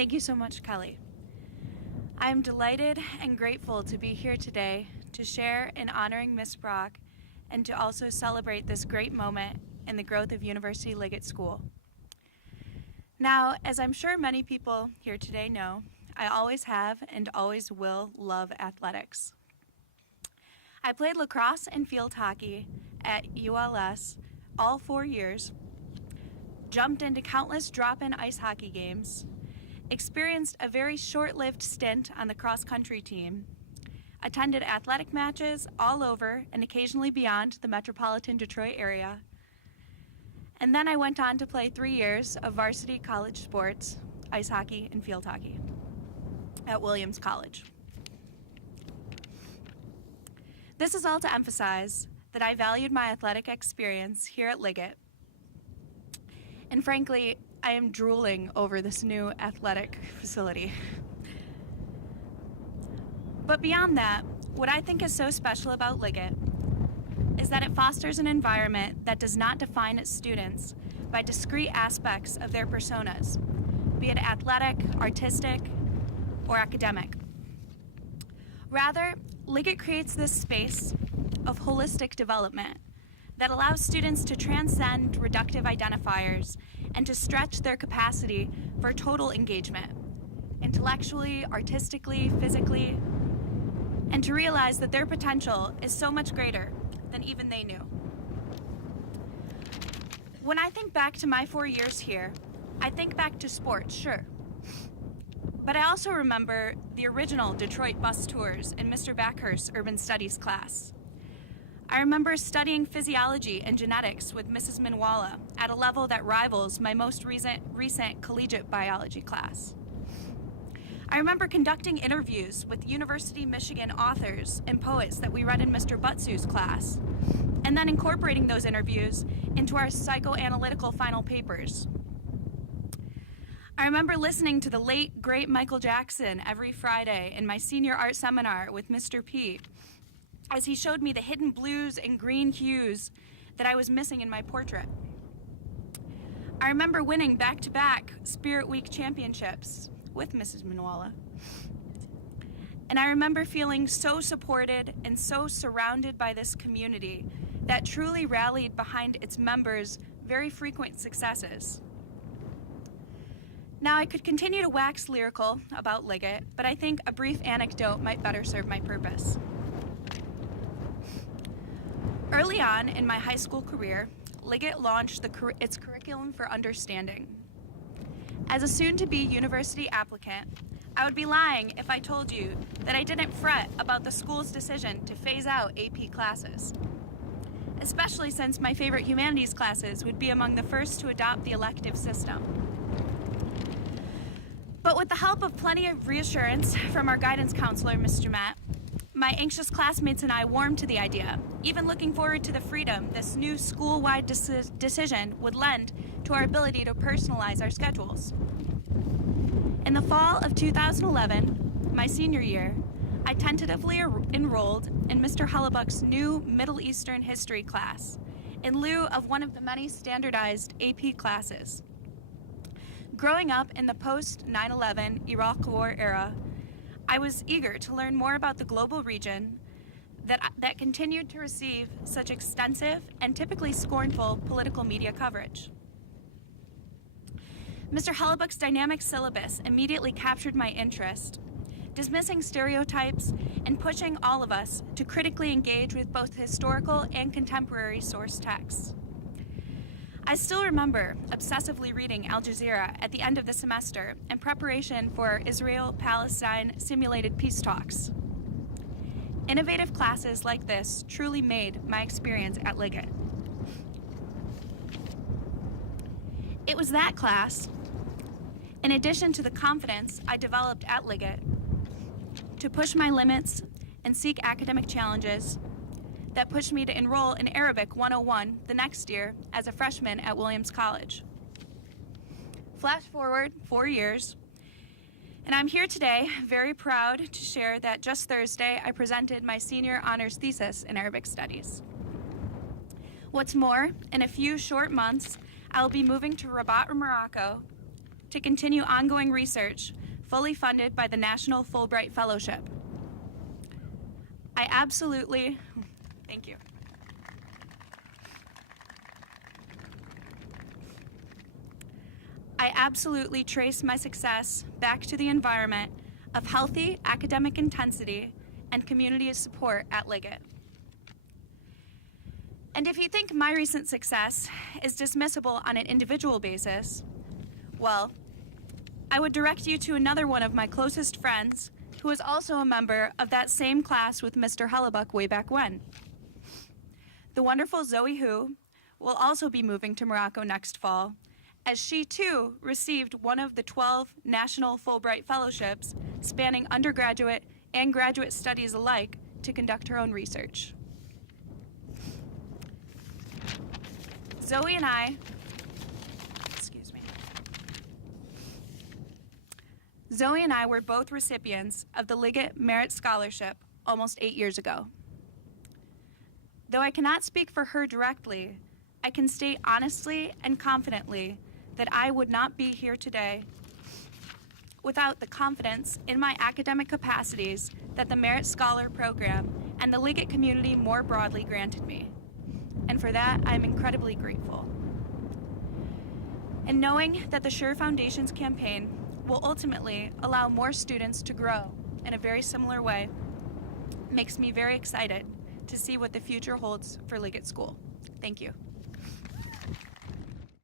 Thank you so much, Kelly. I am delighted and grateful to be here today to share in honoring Miss Brock and to also celebrate this great moment in the growth of University Liggett School. Now, as I'm sure many people here today know, I always have and always will love athletics. I played lacrosse and field hockey at ULS all 4 years, jumped into countless drop-in ice hockey games, experienced a very short-lived stint on the cross-country team, attended athletic matches all over and occasionally beyond the metropolitan Detroit area, and then I went on to play 3 years of varsity college sports, ice hockey and field hockey, at Williams College. This is all to emphasize that I valued my athletic experience here at Liggett, and frankly, I am drooling over this new athletic facility. But beyond that, what I think is so special about Liggett is that it fosters an environment that does not define its students by discrete aspects of their personas, be it athletic, artistic, or academic. Rather, Liggett creates this space of holistic development that allows students to transcend reductive identifiers and to stretch their capacity for total engagement, intellectually, artistically, physically, and to realize that their potential is so much greater than even they knew. When I think back to my 4 years here, I think back to sports, sure. But I also remember the original Detroit bus tours in Mr. Backhurst's Urban Studies class. I remember studying physiology and genetics with Mrs. Minwalla at a level that rivals my most recent collegiate biology class. I remember conducting interviews with University of Michigan authors and poets that we read in Mr. Butsu's class, and then incorporating those interviews into our psychoanalytical final papers. I remember listening to the late, great Michael Jackson every Friday in my senior art seminar with Mr. P, as he showed me the hidden blues and green hues that I was missing in my portrait. I remember winning back-to-back Spirit Week championships with Mrs. Minwalla. And I remember feeling so supported and so surrounded by this community that truly rallied behind its members' very frequent successes. Now, I could continue to wax lyrical about Liggett, but I think a brief anecdote might better serve my purpose. Early on in my high school career, Liggett launched its curriculum for understanding. As a soon-to-be university applicant, I would be lying if I told you that I didn't fret about the school's decision to phase out AP classes, especially since my favorite humanities classes would be among the first to adopt the elective system. But with the help of plenty of reassurance from our guidance counselor, Mr. Matt, my anxious classmates and I warmed to the idea, even looking forward to the freedom this new school-wide decision would lend to our ability to personalize our schedules. In the fall of 2011, my senior year, I tentatively enrolled in Mr. Hellebuck's new Middle Eastern history class in lieu of one of the many standardized AP classes. Growing up in the post-9/11 Iraq War era, I was eager to learn more about the global region that continued to receive such extensive and typically scornful political media coverage. Mr. Hellebuck's dynamic syllabus immediately captured my interest, dismissing stereotypes and pushing all of us to critically engage with both historical and contemporary source texts. I still remember obsessively reading Al Jazeera at the end of the semester in preparation for Israel-Palestine simulated peace talks. Innovative classes like this truly made my experience at Liggett. It was that class, in addition to the confidence I developed at Liggett, to push my limits and seek academic challenges, that pushed me to enroll in Arabic 101 the next year as a freshman at Williams College. Flash forward 4 years, and I'm here today very proud to share that just Thursday I presented my senior honors thesis in Arabic studies. What's more, in a few short months, I'll be moving to Rabat, Morocco, to continue ongoing research fully funded by the National Fulbright Fellowship. Thank you. I absolutely trace my success back to the environment of healthy academic intensity and community support at Liggett. And if you think my recent success is dismissible on an individual basis, well, I would direct you to another one of my closest friends who was also a member of that same class with Mr. Hellebuck way back when. The wonderful Zoe Hu will also be moving to Morocco next fall, as she too received one of the 12 National Fulbright Fellowships spanning undergraduate and graduate studies alike to conduct her own research. Zoe and I were both recipients of the Liggett Merit Scholarship almost 8 years ago. Though I cannot speak for her directly, I can state honestly and confidently that I would not be here today without the confidence in my academic capacities that the Merit Scholar Program and the Liggett community more broadly granted me. And for that, I am incredibly grateful. And knowing that the Sure Foundations campaign will ultimately allow more students to grow in a very similar way makes me very excited to see what the future holds for Liggett School. Thank you.